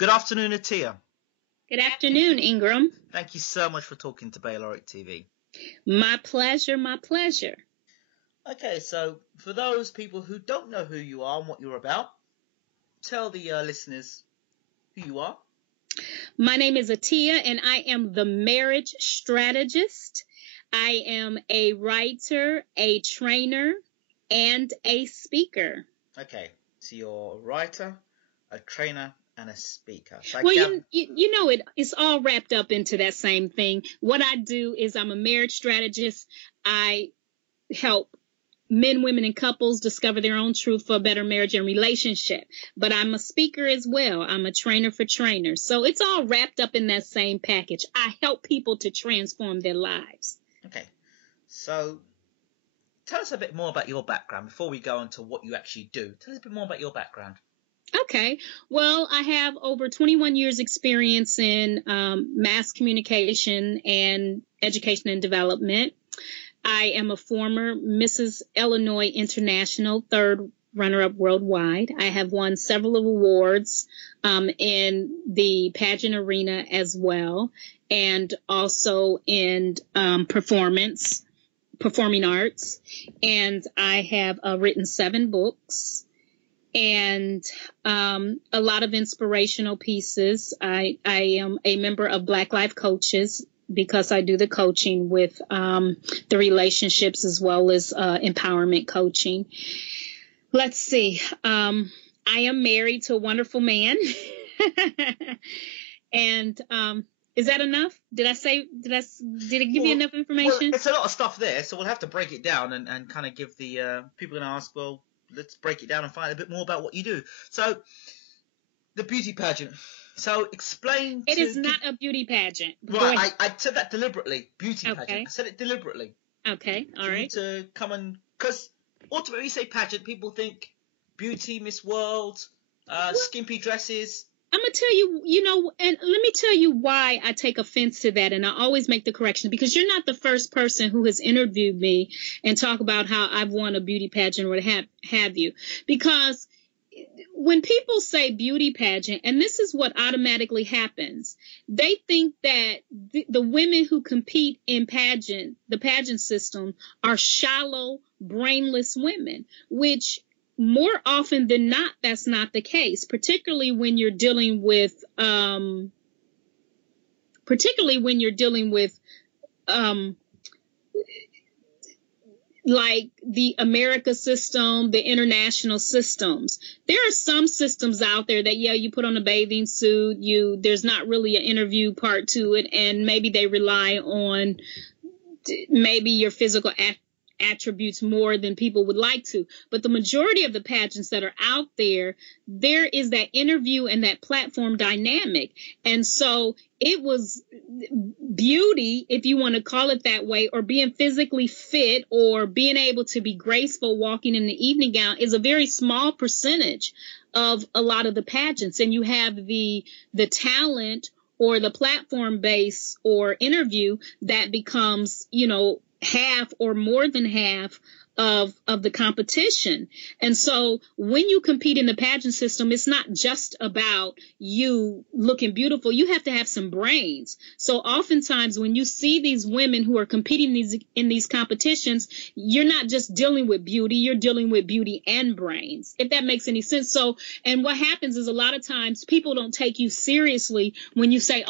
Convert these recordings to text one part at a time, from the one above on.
Good afternoon, Atiya. Good afternoon, Ingram. Thank you so much for talking to Bayloric TV. My pleasure, my pleasure. Okay, so for those people who don't know who you are and what you're about, tell the listeners who you are. My name is Atiya, and I am the marriage strategist. I am a writer, a trainer, and a speaker. Okay, so you're a writer, a trainer, and a speaker. So well, you know it's all wrapped up into that same thing. What I do is I'm a marriage strategist. I help men, women, and couples discover their own truth for a better marriage and relationship. But I'm a speaker as well. I'm a trainer for trainers. So it's all wrapped up in that same package. I help people to transform their lives. Okay, so tell us a bit more about your background before we go into what you actually do. Tell us a bit more about your background. Okay. Well, I have over 21 years experience in mass communication and education and development. I am a former Mrs. Illinois International, third runner-up worldwide. I have won several awards in the pageant arena as well, and also in performing arts. And I have written 7 books and a lot of inspirational pieces. I am a member of Black Life Coaches because I do the coaching with the relationships as well as empowerment coaching. Let's see. I am married to a wonderful man. And is that enough? Did it give you enough information? Well, it's a lot of stuff there, so we'll have to break it down and kind of give the people going to ask, well, let's break it down and find a bit more about what you do. So, the beauty pageant. So, explain. It is not a beauty pageant. Right, I said that deliberately. Beauty pageant. I said it deliberately. Okay, all right. To come and, because ultimately, you say pageant, people think beauty, Miss World, skimpy dresses. I'm going to tell you, and let me tell you why I take offense to that. And I always make the correction because you're not the first person who has interviewed me and talk about how I've won a beauty pageant or have you. Because when people say beauty pageant, and this is what automatically happens, they think that the women who compete in the pageant system are shallow, brainless women, which more often than not, that's not the case, particularly when you're dealing with like the America system, the international systems. There are some systems out there that, you put on a bathing suit, there's not really an interview part to it, and maybe they rely on maybe your physical attributes more than people would like to. But the majority of the pageants that are out there is that interview and that platform dynamic. And so it was beauty, if you want to call it that way, or being physically fit or being able to be graceful walking in the evening gown is a very small percentage of a lot of the pageants. And you have the talent or the platform base or interview that becomes, half or more than half of the competition. And so when you compete in the pageant system, it's not just about you looking beautiful. You have to have some brains. So oftentimes when you see these women who are competing in these competitions, you're not just dealing with beauty, you're dealing with beauty and brains, if that makes any sense. So, and what happens is a lot of times people don't take you seriously when you say,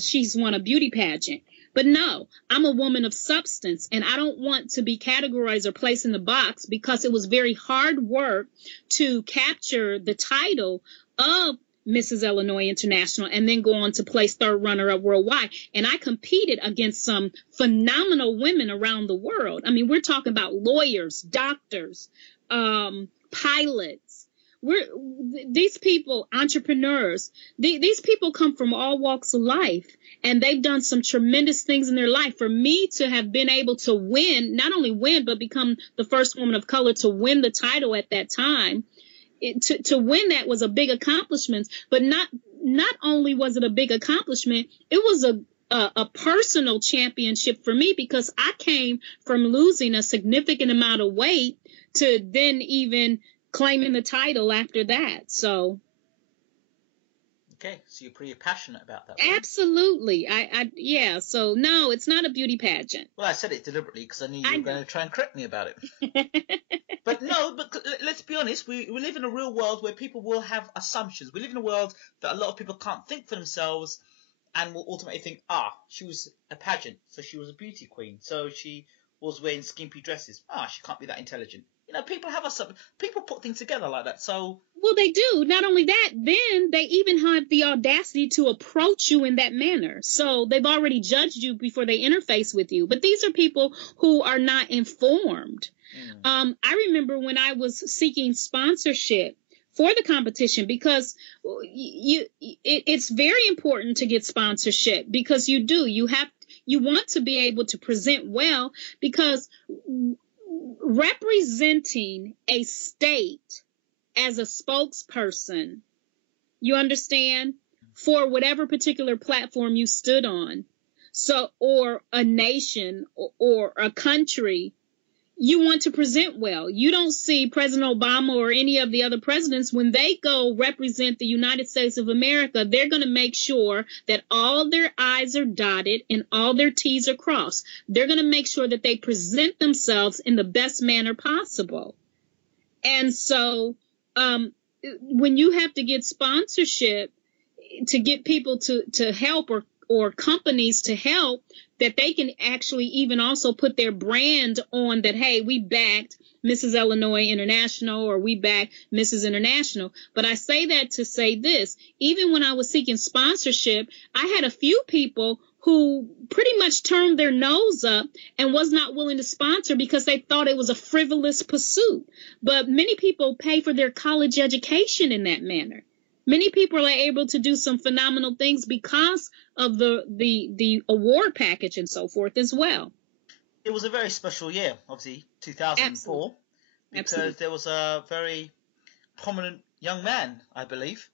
she's won a beauty pageant. But no, I'm a woman of substance, and I don't want to be categorized or placed in the box because it was very hard work to capture the title of Mrs. Illinois International and then go on to place third runner-up worldwide. And I competed against some phenomenal women around the world. I mean, we're talking about lawyers, doctors, pilots. These people, entrepreneurs, these people come from all walks of life, and they've done some tremendous things in their life. For me to have been able to win, not only win, but become the first woman of color to win the title at that time, to win that was a big accomplishment. But not only was it a big accomplishment, it was a personal championship for me because I came from losing a significant amount of weight to then even claiming the title after that. So Okay, so you're pretty passionate about that, right? Absolutely. Yeah. So no, it's not a beauty pageant. Well, I said it deliberately because I knew you were going to try and correct me about it. But no, but let's be honest, we live in a real world where people will have assumptions. We live in a world that a lot of people can't think for themselves and will ultimately think, she was a pageant, so she was a beauty queen, so she was wearing skimpy dresses. She can't be that intelligent. People have people put things together like that, so... Well, they do. Not only that, then they even have the audacity to approach you in that manner. So they've already judged you before they interface with you. But these are people who are not informed. I remember when I was seeking sponsorship for the competition, because it's very important to get sponsorship, because you want to be able to present well, because representing a state as a spokesperson, you understand, for whatever particular platform you stood on, so, or a nation or a country, you want to present well. You don't see President Obama or any of the other presidents, when they go represent the United States of America, they're going to make sure that all their I's are dotted and all their T's are crossed. They're going to make sure that they present themselves in the best manner possible. And so when you have to get sponsorship to get people to help, or companies to help, that they can actually even also put their brand on that, hey, we backed Mrs. Illinois International, or we backed Mrs. International. But I say that to say this: even when I was seeking sponsorship, I had a few people who pretty much turned their nose up and was not willing to sponsor because they thought it was a frivolous pursuit. But many people pay for their college education in that manner. Many people are able to do some phenomenal things because of the award package and so forth as well. It was a very special year, obviously, 2004, Absolutely. because Absolutely. there was a very prominent young man, I believe,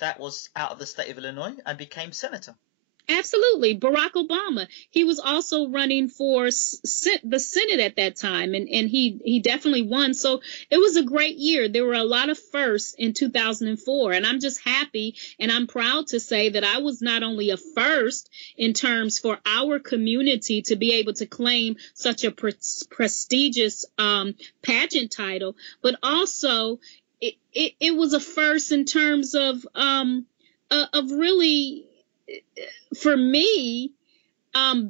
that was out of the state of Illinois and became senator. Absolutely. Barack Obama. He was also running for the Senate at that time, and he definitely won. So it was a great year. There were a lot of firsts in 2004, and I'm just happy and I'm proud to say that I was not only a first in terms for our community to be able to claim such a prestigious pageant title, but also it was a first in terms of really, for me,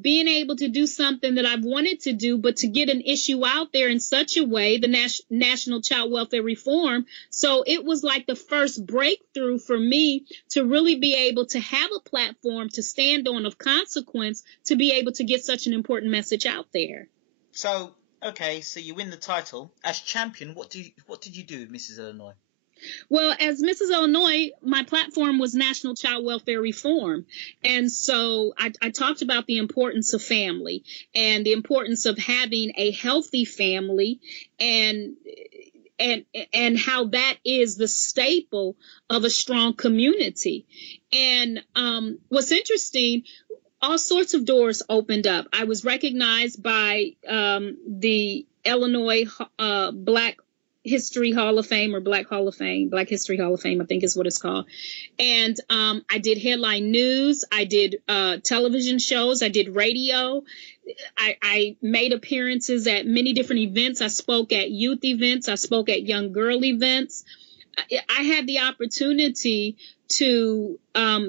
being able to do something that I've wanted to do, but to get an issue out there in such a way, the National Child Welfare Reform. So it was like the first breakthrough for me to really be able to have a platform to stand on of consequence, to be able to get such an important message out there. So, okay, so you win the title. As champion, what did you do, Mrs. Illinois? Well, as Mrs. Illinois, my platform was National Child Welfare Reform. And so I talked about the importance of family and the importance of having a healthy family, and how that is the staple of a strong community. And what's interesting, all sorts of doors opened up. I was recognized by the Illinois Black History Hall of Fame, or Black History Hall of Fame, I think is what it's called. And I did headline news. I did television shows. I did radio. I made appearances at many different events. I spoke at youth events. I spoke at young girl events. I had the opportunity to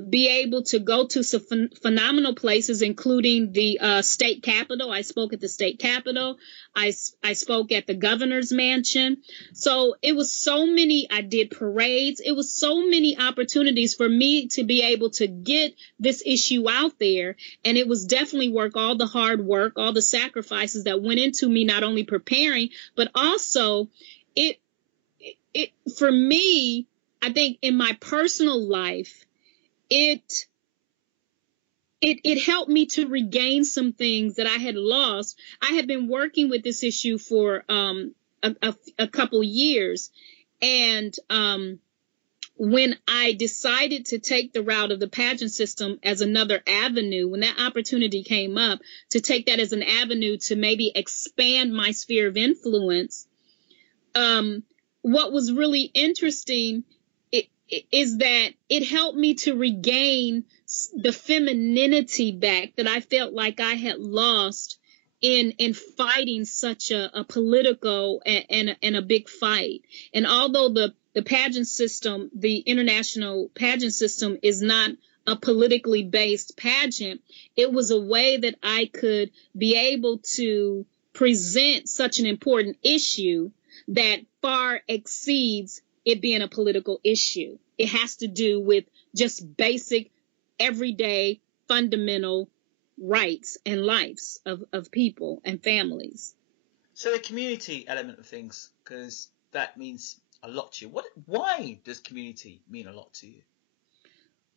be able to go to some phenomenal places, including the state capitol. I spoke at the state capitol. I spoke at the governor's mansion. So it was so many. I did parades. It was so many opportunities for me to be able to get this issue out there. And it was definitely work, all the hard work, all the sacrifices that went into me not only preparing, but also it for me, I think in my personal life, it helped me to regain some things that I had lost. I had been working with this issue for a couple years, and when I decided to take the route of the pageant system as another avenue, when that opportunity came up to take that as an avenue to maybe expand my sphere of influence, what was really interesting, is that it helped me to regain the femininity back that I felt like I had lost in fighting such a political and a big fight. And although the pageant system, the international pageant system, is not a politically based pageant, it was a way that I could be able to present such an important issue that far exceeds it being a political issue. It has to do with just basic, everyday, fundamental rights and lives of people and families. So the community element of things, because that means a lot to you. Why does community mean a lot to you?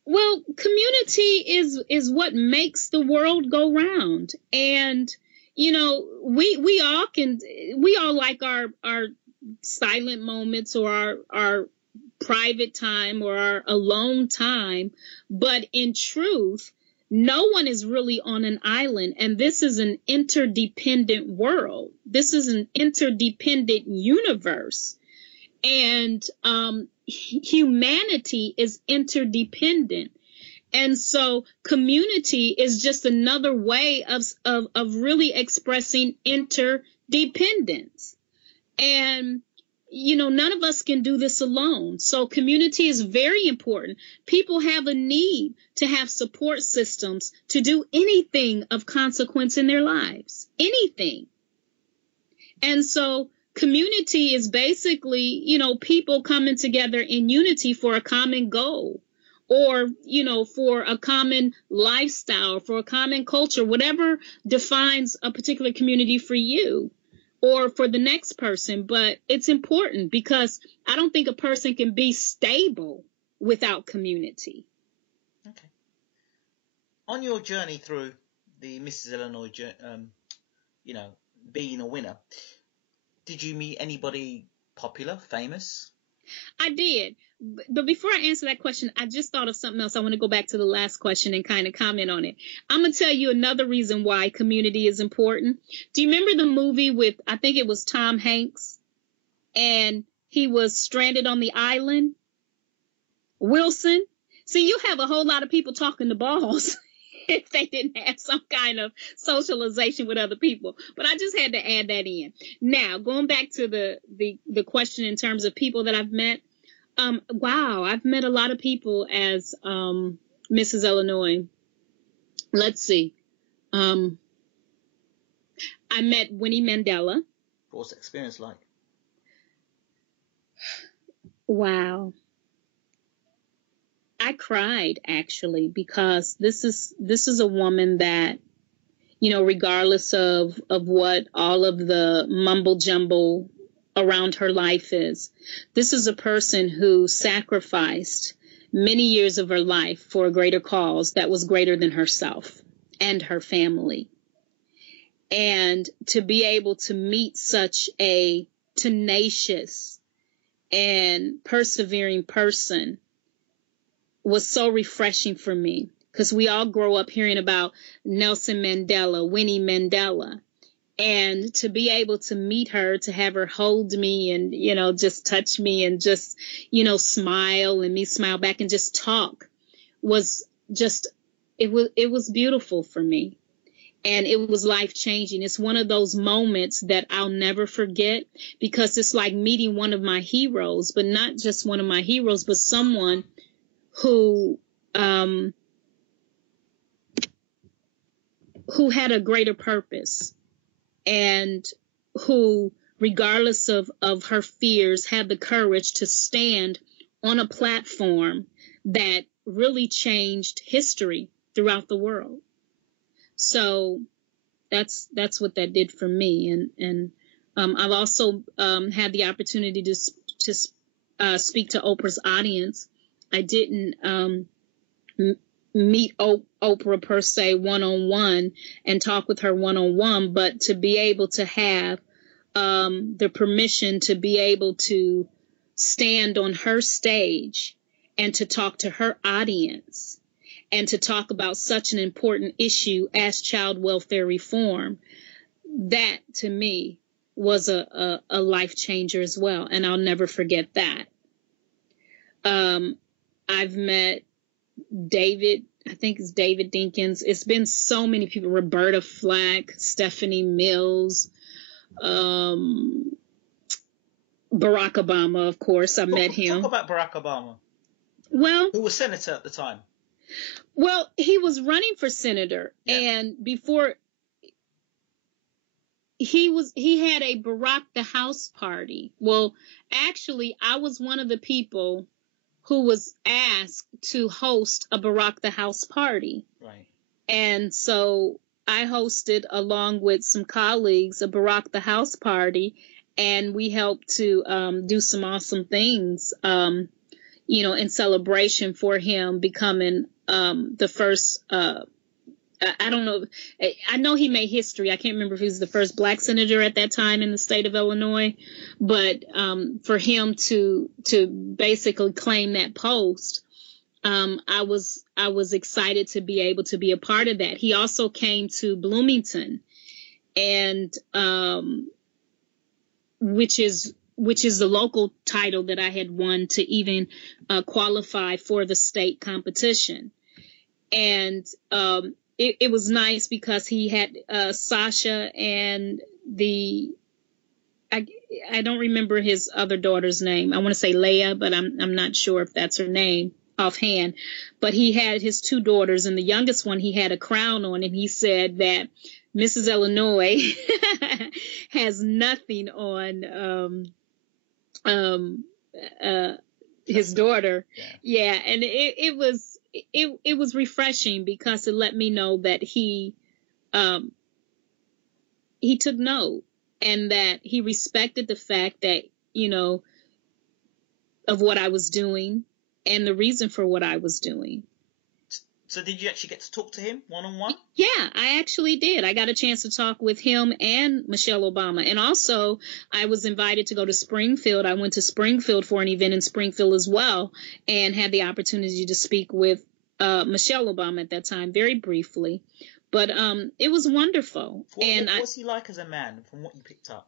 Well, community is what makes the world go round. And, you know, we all like our silent moments or our private time or our alone time. But in truth, no one is really on an island. And this is an interdependent world. This is an interdependent universe. And humanity is interdependent. And so community is just another way of really expressing interdependence. And, you know, none of us can do this alone. So community is very important. People have a need to have support systems to do anything of consequence in their lives, anything. And so community is basically, you know, people coming together in unity for a common goal, or, you know, for a common lifestyle, for a common culture, whatever defines a particular community for you or for the next person. But it's important because I don't think a person can be stable without community. Okay. On your journey through the Mrs. Illinois, you know, being a winner, did you meet anybody popular, famous? I did. But before I answer that question, I just thought of something else. I want to go back to the last question and kind of comment on it. I'm going to tell you another reason why community is important. Do you remember the movie with, I think it was Tom Hanks, and he was stranded on the island? Wilson? See, you have a whole lot of people talking to balls if they didn't have some kind of socialization with other people. But I just had to add that in. Now, going back to the question in terms of people that I've met. Wow, I've met a lot of people as Mrs. Illinois. Let's see. I met Winnie Mandela. What's the experience like? Wow. I cried, actually, because this is a woman that, you know, regardless of what all of the mumble jumble around her life is, this is a person who sacrificed many years of her life for a greater cause that was greater than herself and her family. And to be able to meet such a tenacious and persevering person was so refreshing for me, because we all grow up hearing about Nelson Mandela, Winnie Mandela. And to be able to meet her, to have her hold me and, you know, just touch me and just, you know, smile and me smile back and just talk was just, it was beautiful for me. And it was life changing. It's one of those moments that I'll never forget, because it's like meeting one of my heroes, but not just one of my heroes, but someone who had a greater purpose, and who, regardless of her fears, had the courage to stand on a platform that really changed history throughout the world. So that's what that did for me. And I've also had the opportunity to speak to Oprah's audience. I didn't meet Oprah per se one-on-one and talk with her one-on-one, but to be able to have the permission to be able to stand on her stage and to talk to her audience and to talk about such an important issue as child welfare reform, that to me was a life changer as well. And I'll never forget that. I've met David, I think it's David Dinkins. It's been so many people, Roberta Flack, Stephanie Mills, Barack Obama, of course. I met him. Talk about Barack Obama. Well, who was senator at the time? Well, he was running for senator, and before he had a Barack the House party. Well, actually, I was one of the people who was asked to host a Barack the House party. Right. And so I hosted, along with some colleagues, a Barack the House party, and we helped to do some awesome things, in celebration for him becoming the first, I don't know. I know he made history. I can't remember if he was the first black senator at that time in the state of Illinois, but for him to basically claim that post, I was excited to be able to be a part of that. He also came to Bloomington, and which is the local title that I had won to even qualify for the state competition. And it was nice because he had Sasha and I don't remember his other daughter's name. I want to say Leah, but I'm not sure if that's her name offhand. But he had his two daughters, and the youngest one, he had a crown on, and he said that Mrs. Illinois has nothing on his daughter. Yeah, and it was refreshing because it let me know that he took note, and that he respected the fact that, of what I was doing and the reason for what I was doing. So did you actually get to talk to him one-on-one? Yeah, I actually did. I got a chance to talk with him and Michelle Obama. And also, I was invited to go to Springfield. I went to Springfield for an event in Springfield as well, and had the opportunity to speak with Michelle Obama at that time, very briefly. But it was wonderful. What was he like as a man, from what you picked up?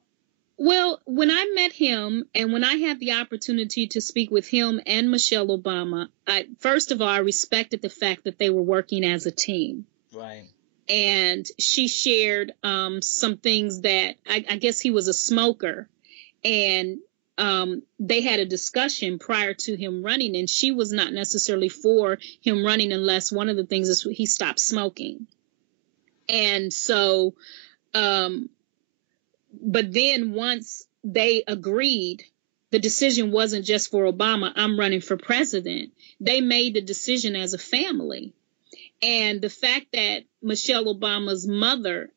Well, when I met him, and when I had the opportunity to speak with him and Michelle Obama, first of all, I respected the fact that they were working as a team. Right. And she shared some things that I guess he was a smoker, and they had a discussion prior to him running, and she was not necessarily for him running unless one of the things is he stopped smoking. And so, but then once they agreed, the decision wasn't just for Obama, I'm running for president. They made the decision as a family. And the fact that Michelle Obama's mother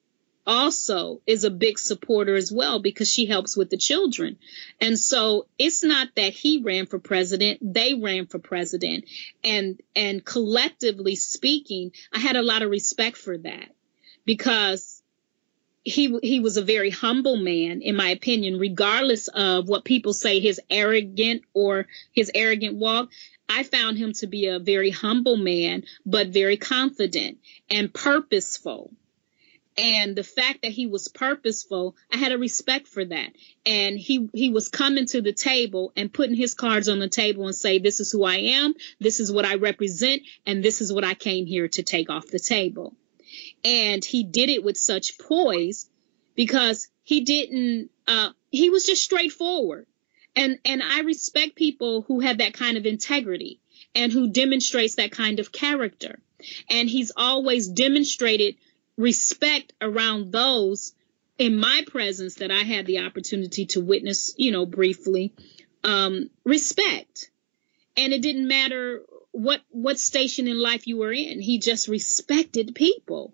also is a big supporter as well, because she helps with the children. And so it's not that he ran for president, they ran for president. And collectively speaking, I had a lot of respect for that, because he was a very humble man, in my opinion, regardless of what people say, his arrogant walk. I found him to be a very humble man, but very confident and purposeful. And the fact that he was purposeful, I had a respect for that. And he was coming to the table and putting his cards on the table and say, this is who I am, this is what I represent, and this is what I came here to take off the table. And he did it with such poise, because he was just straightforward. And I respect people who have that kind of integrity and who demonstrates that kind of character. And he's always demonstrated respect around those in my presence that I had the opportunity to witness, briefly, respect. And it didn't matter what station in life you were in. He just respected people.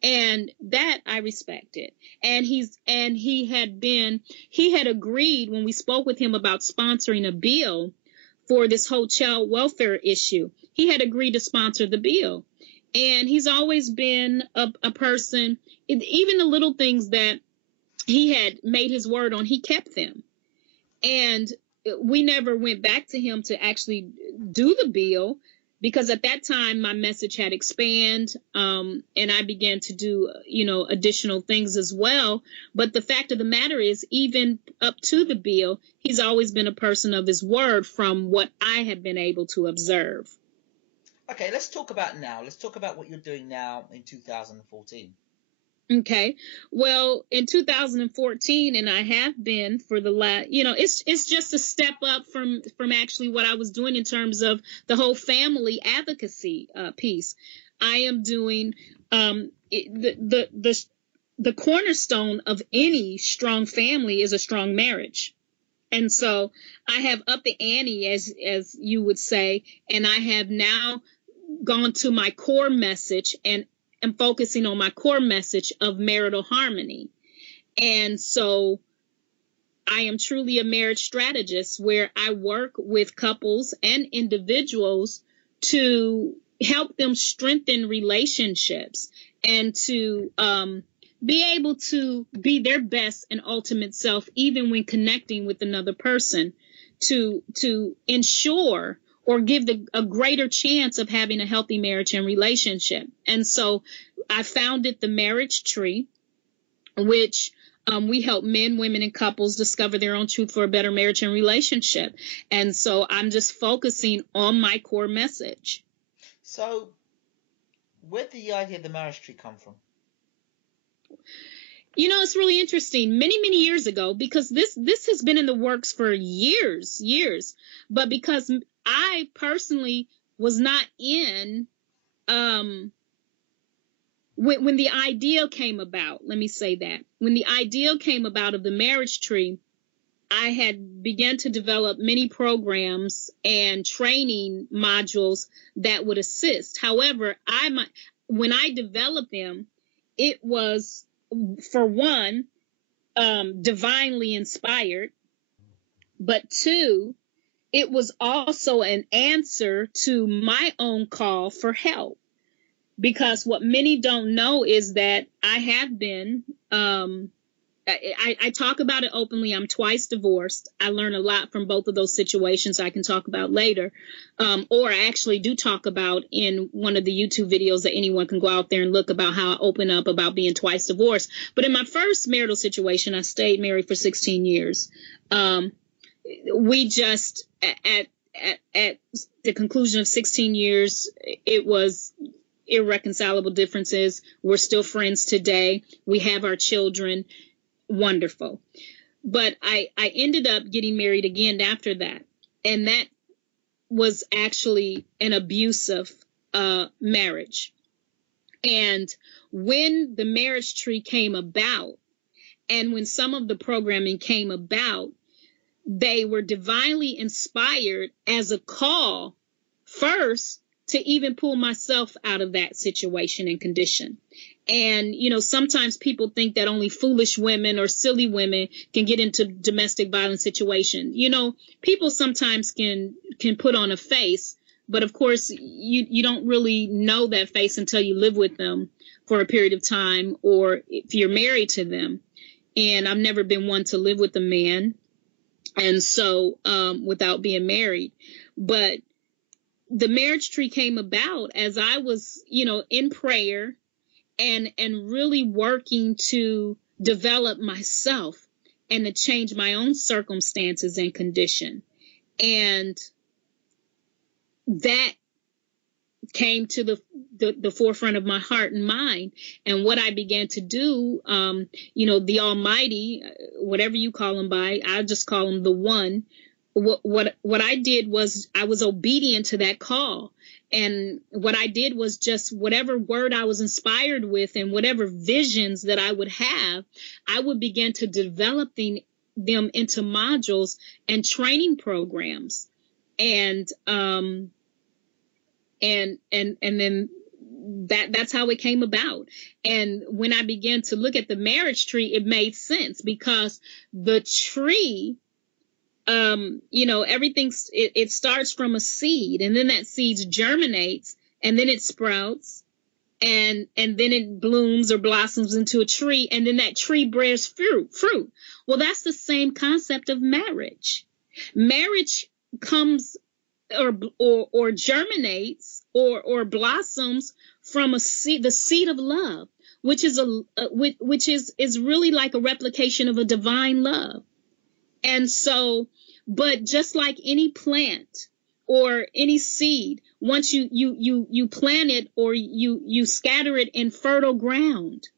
And that I respected. And he had agreed, when we spoke with him about sponsoring a bill for this whole child welfare issue, he had agreed to sponsor the bill. And he's always been a person, even the little things that he had made his word on, he kept them. And we never went back to him to actually do the bill. because at that time my message had expanded, and I began to do, additional things as well. But the fact of the matter is, even up to the bill, he's always been a person of his word from what I have been able to observe. Okay, let's talk about now. Let's talk about what you're doing now in 2014. Okay. Well, in 2014, and I have been for the last, it's just a step up from actually what I was doing in terms of the whole family advocacy piece. I am doing the cornerstone of any strong family is a strong marriage. And so I have upped the ante, as you would say, and I have now gone to my core message and am focusing on my core message of marital harmony. And so I am truly a marriage strategist, where I work with couples and individuals to help them strengthen relationships and to be able to be their best and ultimate self, even when connecting with another person, to ensure or give a greater chance of having a healthy marriage and relationship. And so I founded the Marriage Tree, which we help men, women, and couples discover their own truth for a better marriage and relationship. And so I'm just focusing on my core message. So where did the idea of the Marriage Tree come from? It's really interesting. Many, many years ago, because this has been in the works for years, but because I personally was not in when the idea came about. Let me say that when the idea came about of the Marriage Tree, I had begun to develop many programs and training modules that would assist. However, when I developed them, it was, for one, divinely inspired, but two, it was also an answer to my own call for help. Because what many don't know is that I have been, I talk about it openly. I'm twice divorced. I learned a lot from both of those situations I can talk about later. Or I actually do talk about in one of the YouTube videos that anyone can go out there and look about how I open up about being twice divorced. But in my first marital situation, I stayed married for 16 years. We just, at the conclusion of 16 years, it was irreconcilable differences. We're still friends today. We have our children. Wonderful. But I ended up getting married again after that. And that was actually an abusive marriage. And when the Marriage Tree came about, and when some of the programming came about, they were divinely inspired as a call first to even pull myself out of that situation and condition. And, sometimes people think that only foolish women or silly women can get into domestic violence situation. People sometimes can put on a face, but of course you don't really know that face until you live with them for a period of time, or if you're married to them. And I've never been one to live with a man, and so without being married. But the Marriage Tree came about as I was, in prayer and really working to develop myself and to change my own circumstances and condition. And that came to the forefront of my heart and mind. And what I began to do, the Almighty, whatever you call him by, I just call him the One. What I did was I was obedient to that call. And what I did was just whatever word I was inspired with and whatever visions that I would have, I would begin to develop them into modules and training programs. And then that's how it came about. And when I began to look at the Marriage Tree, it made sense, because the tree, everything, it starts from a seed, and then that seed germinates, and then it sprouts, and then it blooms or blossoms into a tree, and then that tree bears fruit. Well, that's the same concept of marriage. Marriage comes or germinates or blossoms from the seed of love, which is which is really like a replication of a divine love. And so, but just like any plant or any seed, once you plant it or you scatter it in fertile ground,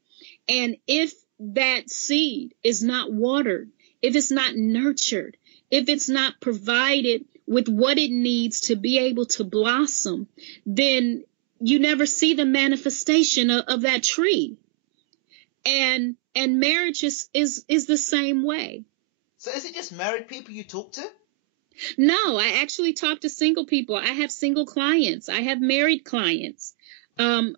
and if that seed is not watered, if it's not nurtured, if it's not provided with what it needs to be able to blossom, then you never see the manifestation of that tree. And marriage is the same way. So is it just married people you talk to? No, I actually talk to single people. I have single clients. I have married clients. I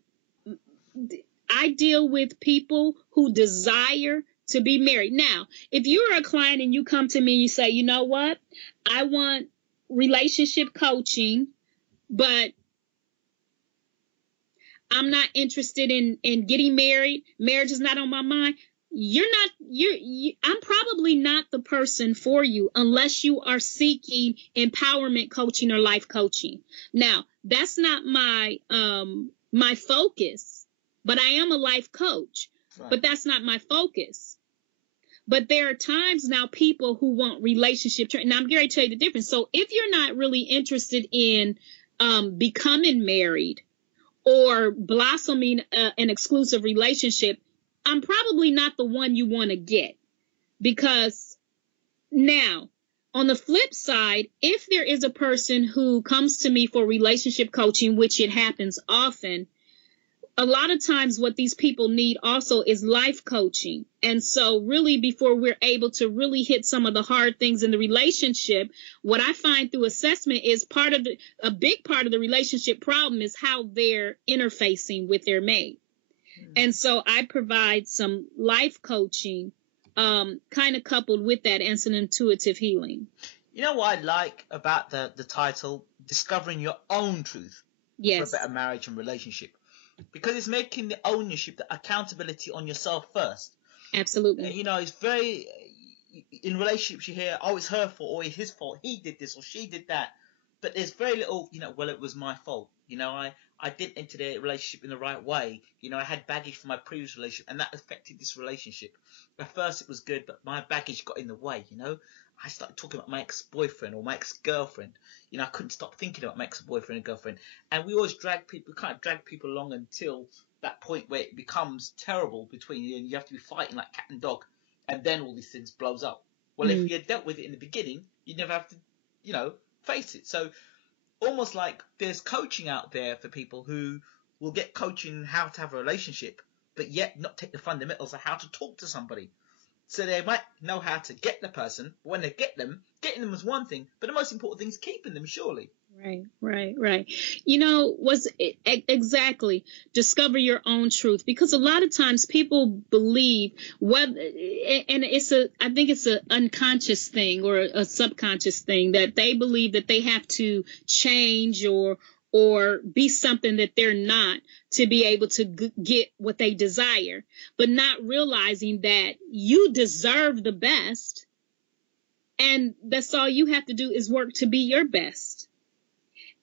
deal with people who desire to be married. Now, if you're a client and you come to me and you say, you know what, I want relationship coaching, but I'm not interested in getting married. Marriage is not on my mind. I'm probably not the person for you unless you are seeking empowerment coaching or life coaching. Now, that's not my focus, but I am a life coach, right. But that's not my focus. But there are times now people who want relationship training. Now I'm going to tell you the difference. So if you're not really interested in becoming married or blossoming an exclusive relationship, I'm probably not the one you want to get. Because now, on the flip side, if there is a person who comes to me for relationship coaching, which it happens often, a lot of times what these people need also is life coaching. And so really before we're able to really hit some of the hard things in the relationship, what I find through assessment is a big part of the relationship problem is how they're interfacing with their mate. And so I provide some life coaching, kind of coupled with that and some intuitive healing. You know what I like about the title, Discovering Your Own Truth for a Better Marriage and Relationship? Because it's making the ownership, the accountability on yourself first. Absolutely. You know, it's very, in relationships you hear, oh, it's her fault or it's his fault. He did this or she did that. But there's very little, well, it was my fault. I didn't enter the relationship in the right way. I had baggage from my previous relationship and that affected this relationship. At first it was good, but my baggage got in the way, I started talking about my ex-boyfriend or my ex-girlfriend. I couldn't stop thinking about my ex-boyfriend and girlfriend. And we always drag people along until that point where it becomes terrible between you and you have to be fighting like cat and dog. And then all these things blows up. Well, if you had dealt with it in the beginning, you'd never have to, face it. So almost like there's coaching out there for people who will get coaching how to have a relationship, but yet not take the fundamentals of how to talk to somebody. So they might know how to get the person, but when they get them, getting them is one thing, but the most important thing is keeping them, surely. Right. Exactly. Discover your own truth, because a lot of times people believe and I think it's an unconscious thing or a subconscious thing that they believe that they have to change or be something that they're not to be able to get what they desire, but not realizing that you deserve the best. And that's all you have to do is work to be your best.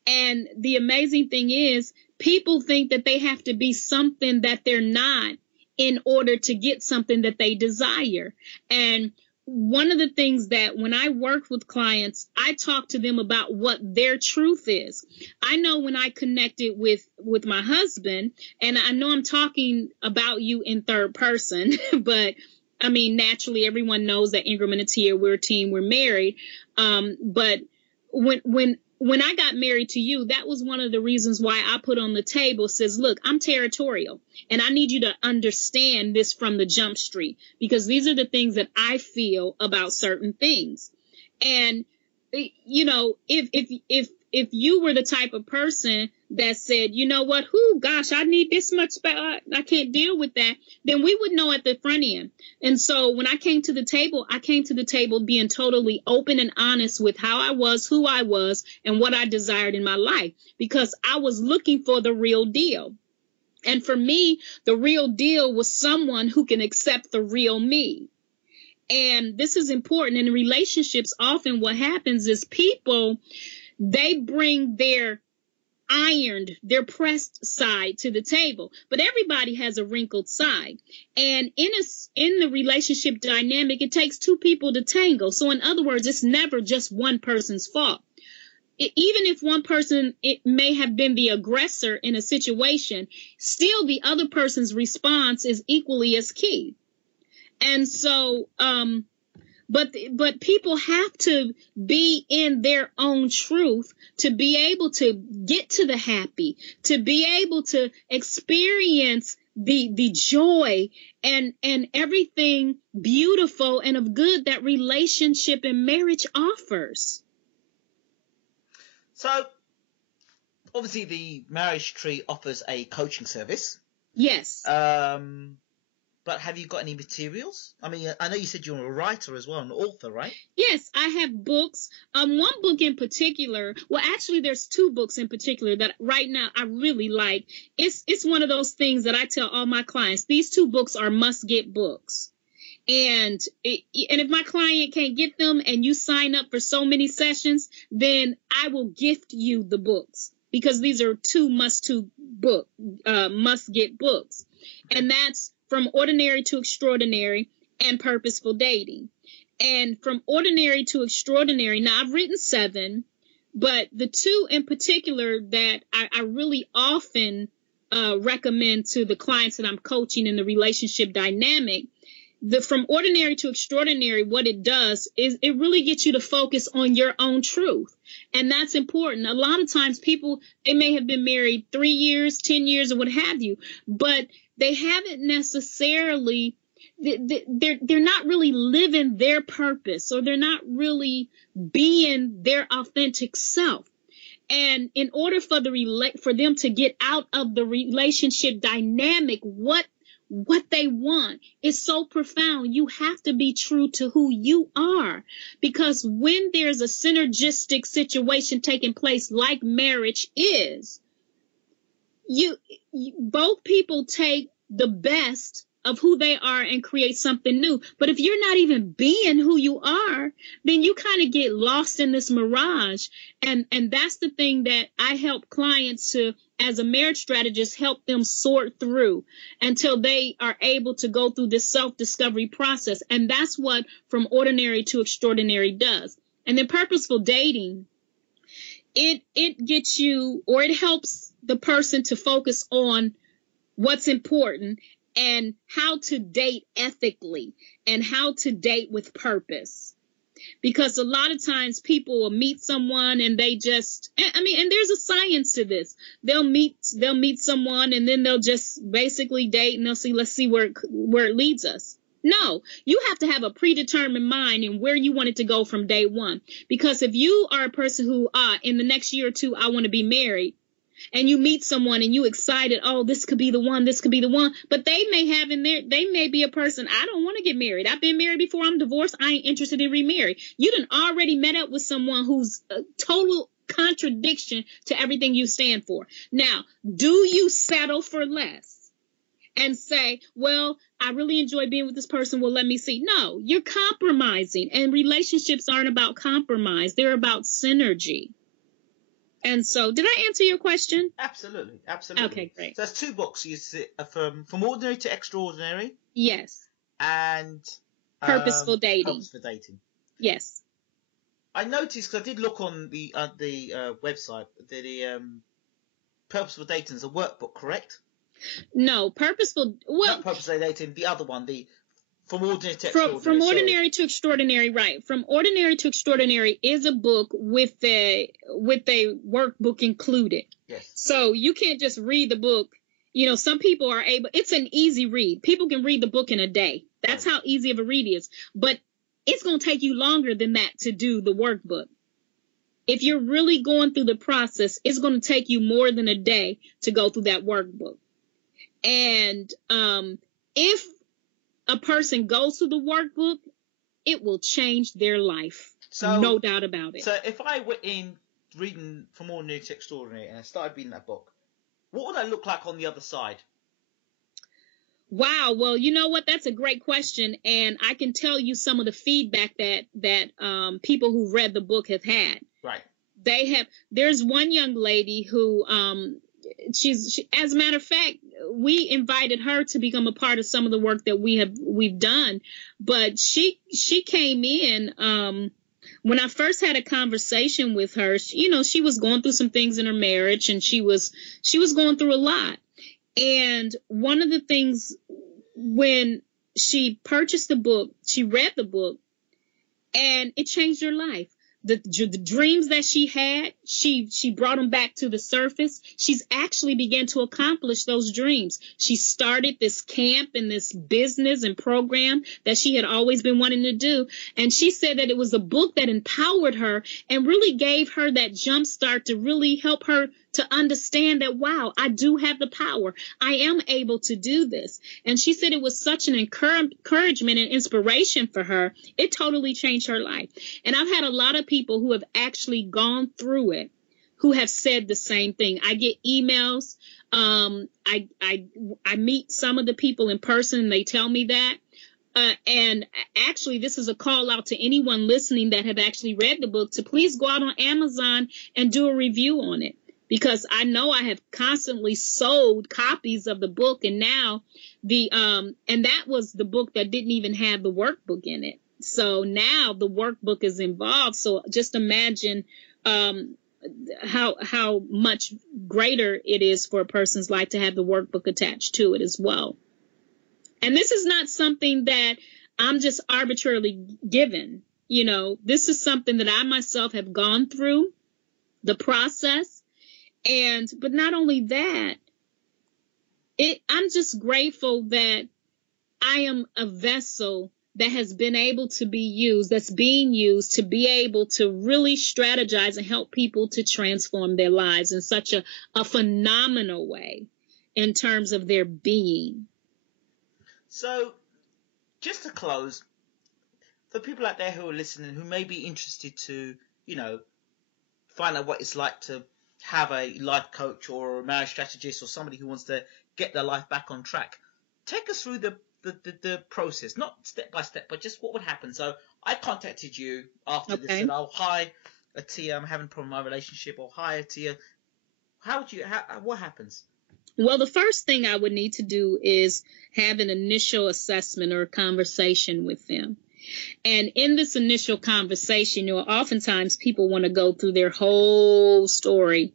And the amazing thing is people think that they have to be something that they're not in order to get something that they desire. And one of the things that when I work with clients, I talk to them about what their truth is. I know when I connected with my husband, and I know I'm talking about you in third person, but I mean, naturally, everyone knows that Ingram and Atiya, we're a team, we're married. But when I got married to you, that was one of the reasons why I put on the table says, look, I'm territorial and I need you to understand this from the jump street, because these are the things that I feel about certain things. And, if you were the type of person that said, you know what, gosh, I need this much, I can't deal with that, then we would know at the front end. And so when I came to the table being totally open and honest with how I was, who I was, and what I desired in my life, because I was looking for the real deal. And for me, the real deal was someone who can accept the real me. And this is important. In relationships, often what happens is people They bring their ironed, their pressed side to the table, but everybody has a wrinkled side. And in the relationship dynamic, it takes two people to tango. So in other words, it's never just one person's fault. Even if one person, it may have been the aggressor in a situation, still the other person's response is equally as key. And so, but people have to be in their own truth to be able to get to the happy, to be able to experience the joy and everything beautiful and of good that relationship and marriage offers. So, obviously, the Marriage Tree offers a coaching service. Yes. But have you got any materials? I mean, I know you said you're a writer as well, an author, right? Yes, I have books. One book in particular, well, actually, there's two books in particular that right now I really like. It's one of those things that I tell all my clients, these two books are must-get books. And if my client can't get them and you sign up for so many sessions, then I will gift you the books, because these are two must-get books. And that's From Ordinary to Extraordinary and Purposeful Dating. And From Ordinary to Extraordinary, now I've written 7, but the two in particular that I really often recommend to the clients that I'm coaching in the relationship dynamic, the From Ordinary to Extraordinary, what it does is it really gets you to focus on your own truth. And that's important. A lot of times people, they may have been married 3 years, 10 years, or what have you, but they haven't necessarily, they're not really living their purpose, or they're not really being their authentic self. And in order for them to get out of the relationship dynamic, what they want is so profound. You have to be true to who you are, because when there's a synergistic situation taking place like marriage is, both people take the best of who they are and create something new. But if you're not even being who you are, then you kind of get lost in this mirage. And that's the thing that I help clients to, as a marriage strategist, help them sort through until they are able to go through this self-discovery process. And that's what From Ordinary to Extraordinary does. And then Purposeful Dating, it gets you, or it helps the person to focus on what's important and how to date ethically and how to date with purpose. Because a lot of times people will meet someone and they just, and there's a science to this. They'll meet someone and then they'll just basically date and they'll see, let's see where it leads us. No, you have to have a predetermined mind and where you want it to go from day one. Because if you are a person who, in the next year or two, I want to be married, and you meet someone and you excited, oh, this could be the one, but they may be a person, I don't want to get married. I've been married before, I'm divorced, I ain't interested in remarry. You done already met up with someone who's a total contradiction to everything you stand for. Now, do you settle for less and say, well, I really enjoy being with this person, well, let me see? No, you're compromising, and relationships aren't about compromise, they're about synergy. And so, did I answer your question? Absolutely. Okay, great. So there's 2 books. You see, From Ordinary to Extraordinary. Yes. And Purposeful Dating. Yes. I noticed, because I did look on the website, that the Purposeful Dating is a workbook, correct? No, Not Purposeful Dating, the other one, the From Ordinary to Extraordinary. From Ordinary to Extraordinary, right. From Ordinary to Extraordinary is a book with a workbook included. Yes. So you can't just read the book. Some people are able, it's an easy read. People can read the book in a day. That's how easy of a read it is. But it's going to take you longer than that to do the workbook. If you're really going through the process, it's going to take you more than a day to go through that workbook. And if a person goes through the workbook, it will change their life. So, no doubt about it. So if I were in reading From Ordinary to Extraordinary and I started reading that book, what would I look like on the other side? Wow. Well, you know what? That's a great question. And I can tell you some of the feedback that people who read the book have had. Right. There's one young lady who, as a matter of fact, we invited her to become a part of some of the work that we've done, but she came in, when I first had a conversation with her, she was going through some things in her marriage, and she was going through a lot. And one of the things, when she purchased the book, she read the book, and it changed her life. The dreams that she had, she brought them back to the surface. She's actually began to accomplish those dreams. She started this camp and this business and program that she had always been wanting to do. And she said that it was a book that empowered her and really gave her that jump start to really help her to understand that, wow, I do have the power. I am able to do this. And she said it was such an encouragement and inspiration for her. It totally changed her life. And I've had a lot of people who have actually gone through it who have said the same thing. I get emails. I meet some of the people in person, and they tell me that. And actually, this is a call out to anyone listening that have actually read the book to please go out on Amazon and do a review on it. Because I know I have constantly sold copies of the book, and now and that was the book that didn't even have the workbook in it. So now the workbook is involved. So just imagine how much greater it is for a person's life to have the workbook attached to it as well. And this is not something that I'm just arbitrarily given. This is something that I myself have gone through the process. But not only that, I'm just grateful that I am a vessel that has been able to be used, that's being used to be able to really strategize and help people to transform their lives in such a phenomenal way in terms of their being. So, just to close, for people out there who are listening who may be interested to, find out what it's like to have a life coach or a marriage strategist or somebody who wants to get their life back on track, take us through the process, not step by step, but just what would happen. So I contacted you after this, said, "Oh, hi, Atiya, I'm having a problem in my relationship," or "Hi, Atiya." What happens? Well, the first thing I would need to do is have an initial assessment or a conversation with them. And in this initial conversation, oftentimes people want to go through their whole story,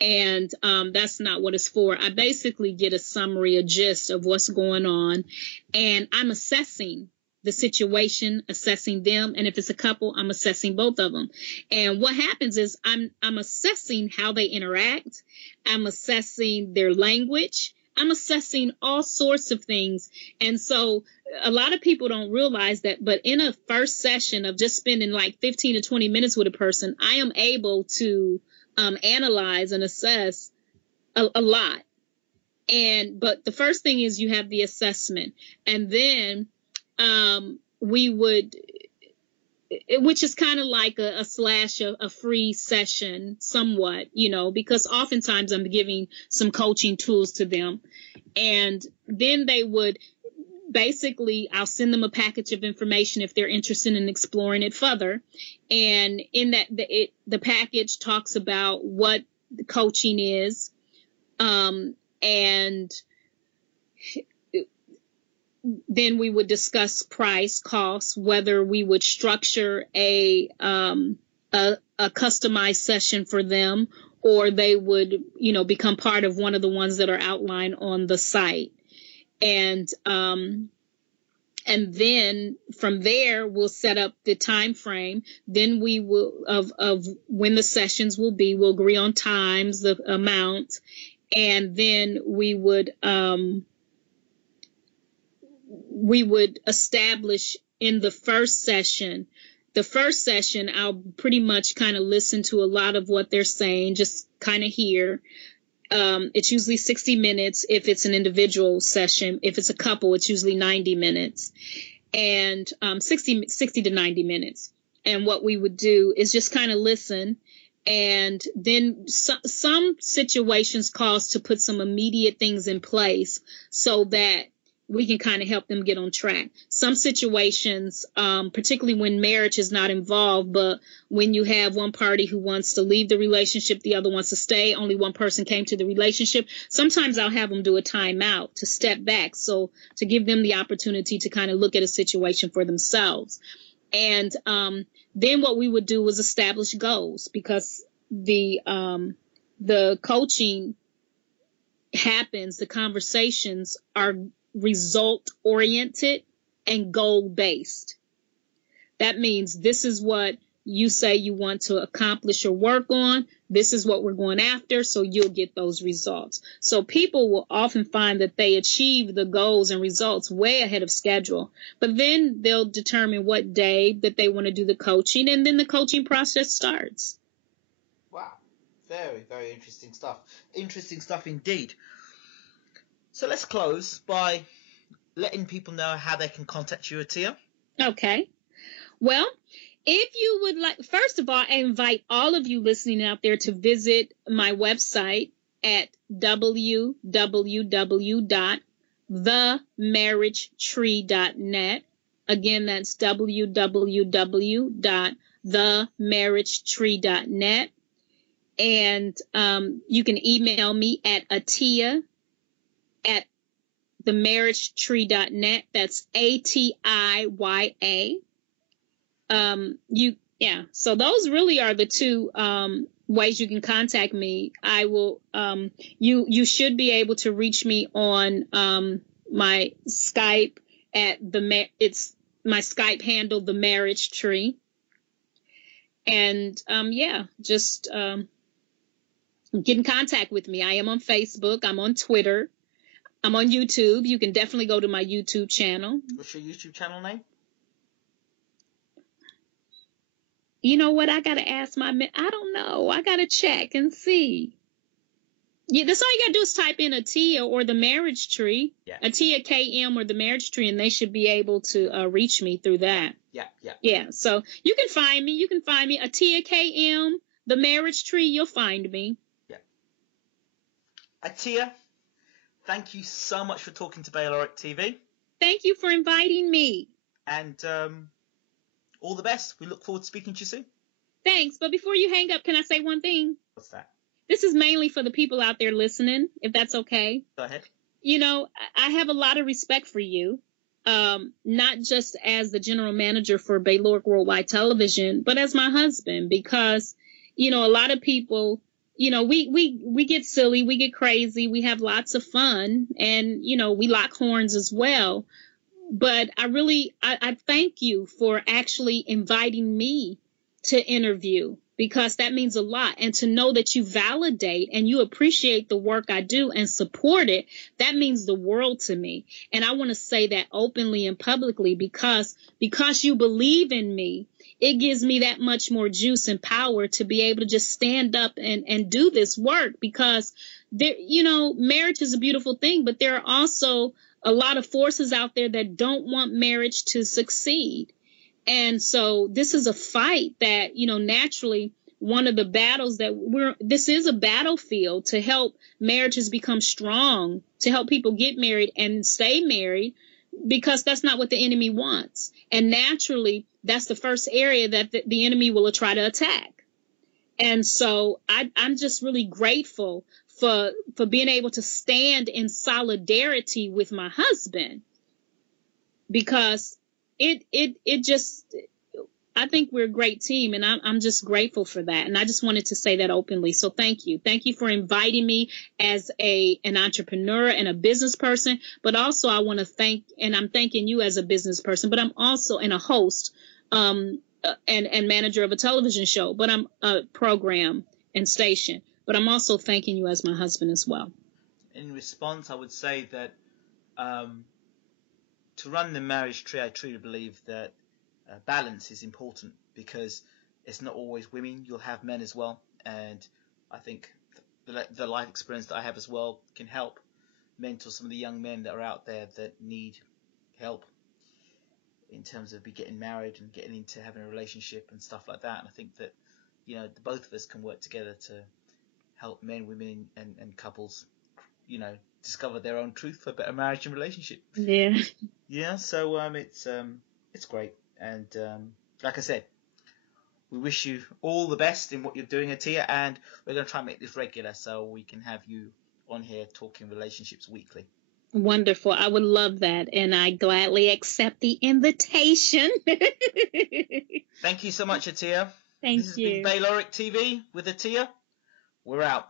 and that's not what it's for. I basically get a summary, a gist of what's going on, and I'm assessing the situation, assessing them, and if it's a couple, I'm assessing both of them. And what happens is I'm assessing how they interact, I'm assessing their language, I'm assessing all sorts of things. And so a lot of people don't realize that, but in a first session of just spending like 15 to 20 minutes with a person, I am able to analyze and assess a lot. But the first thing is you have the assessment, and then we would, which is kind of like a free session somewhat, because oftentimes I'm giving some coaching tools to them. And then they would basically, I'll send them a package of information if they're interested in exploring it further. And in that, the package talks about what the coaching is, and then we would discuss price, cost, whether we would structure a customized session for them, or they would, become part of one of the ones that are outlined on the site. And then from there, we'll set up the time frame. Then we will of when the sessions will be. We'll agree on times, the amount, and then we would establish in the first session. The first session, I'll pretty much kind of listen to a lot of what they're saying, just kind of hear. It's usually 60 minutes if it's an individual session. If it's a couple, it's usually 90 minutes, and 60 to 90 minutes. And what we would do is just kind of listen. And then some situations cause to put some immediate things in place so that we can kind of help them get on track. Some situations, particularly when marriage is not involved, but when you have one party who wants to leave the relationship, the other wants to stay, only one person came to the relationship, sometimes I'll have them do a timeout to step back, so to give them the opportunity to kind of look at a situation for themselves. And then what we would do was establish goals, because the coaching happens, the conversations are result oriented and goal based. That means this is what you say you want to accomplish or work on. This is what we're going after, so you'll get those results. So people will often find that they achieve the goals and results way ahead of schedule. But then they'll determine what day that they want to do the coaching, and then the coaching process starts. Wow. Very, very interesting stuff. Interesting stuff indeed. So let's close by letting people know how they can contact you, Atiya. Okay. Well, if you would like, first of all, I invite all of you listening out there to visit my website at www.themarriagetree.net. Again, that's www.themarriagetree.net. And you can email me at Atiya@themarriagetree.net. That's ATIYA. So those really are the two ways you can contact me. I will you should be able to reach me on my Skype at it's my Skype handle, The Marriage Tree. And just get in contact with me. I am on Facebook, I'm on Twitter, I'm on YouTube. You can definitely go to my YouTube channel. What's your YouTube channel name? You know what? I got to ask I don't know. I got to check and see. Yeah, that's all you got to do is type in Atiya or The Marriage Tree. Yeah. Atiya KM or The Marriage Tree, and they should be able to reach me through that. Yeah. So you can find me. Atiya KM, The Marriage Tree, you'll find me. Yeah. Atiya, thank you so much for talking to Bayloric TV. Thank you for inviting me. And all the best. We look forward to speaking to you soon. Thanks. But before you hang up, can I say one thing? What's that? This is mainly for the people out there listening, if that's okay. Go ahead. You know, I have a lot of respect for you, not just as the general manager for Bayloric Worldwide Television, but as my husband, because, you know, a lot of people, you know, we get silly, we get crazy, we have lots of fun, and, you know, we lock horns as well. But I thank you for actually inviting me to interview, because that means a lot. And to know that you validate and you appreciate the work I do and support it, that means the world to me. And I want to say that openly and publicly, because you believe in me, it gives me that much more juice and power to be able to just stand up and do this work, because there, you know, marriage is a beautiful thing, but there are also a lot of forces out there that don't want marriage to succeed. And so this is a fight that, you know, naturally one of the battles that this is a battlefield to help marriages become strong, to help people get married and stay married, because that's not what the enemy wants. And naturally, that's the first area that the enemy will try to attack. And so I'm just really grateful for being able to stand in solidarity with my husband, because it just, I think we're a great team, and I'm just grateful for that. And I just wanted to say that openly. So thank you. Thank you for inviting me as an entrepreneur and a business person, but also I want to I'm thanking you as a business person, but I'm also a host, and manager of a television show, but I'm a program and station. But I'm also thanking you as my husband as well. In response, I would say that to run the marriage tree, I truly believe that balance is important, because it's not always women. You'll have men as well. And I think the life experience that I have as well can help mentor some of the young men that are out there that need help in terms of getting married and getting into having a relationship and stuff like that. And I think that, you know, both of us can work together to help men, women, and couples, discover their own truth for better marriage and relationship. Yeah. Yeah, so it's great. And like I said, we wish you all the best in what you're doing, Atiya, and we're going to try and make this regular so we can have you on here talking relationships weekly. Wonderful. I would love that, and I gladly accept the invitation. Thank you so much, Atiya. Thank This has you. been Bayloric TV with Atiya. We're out.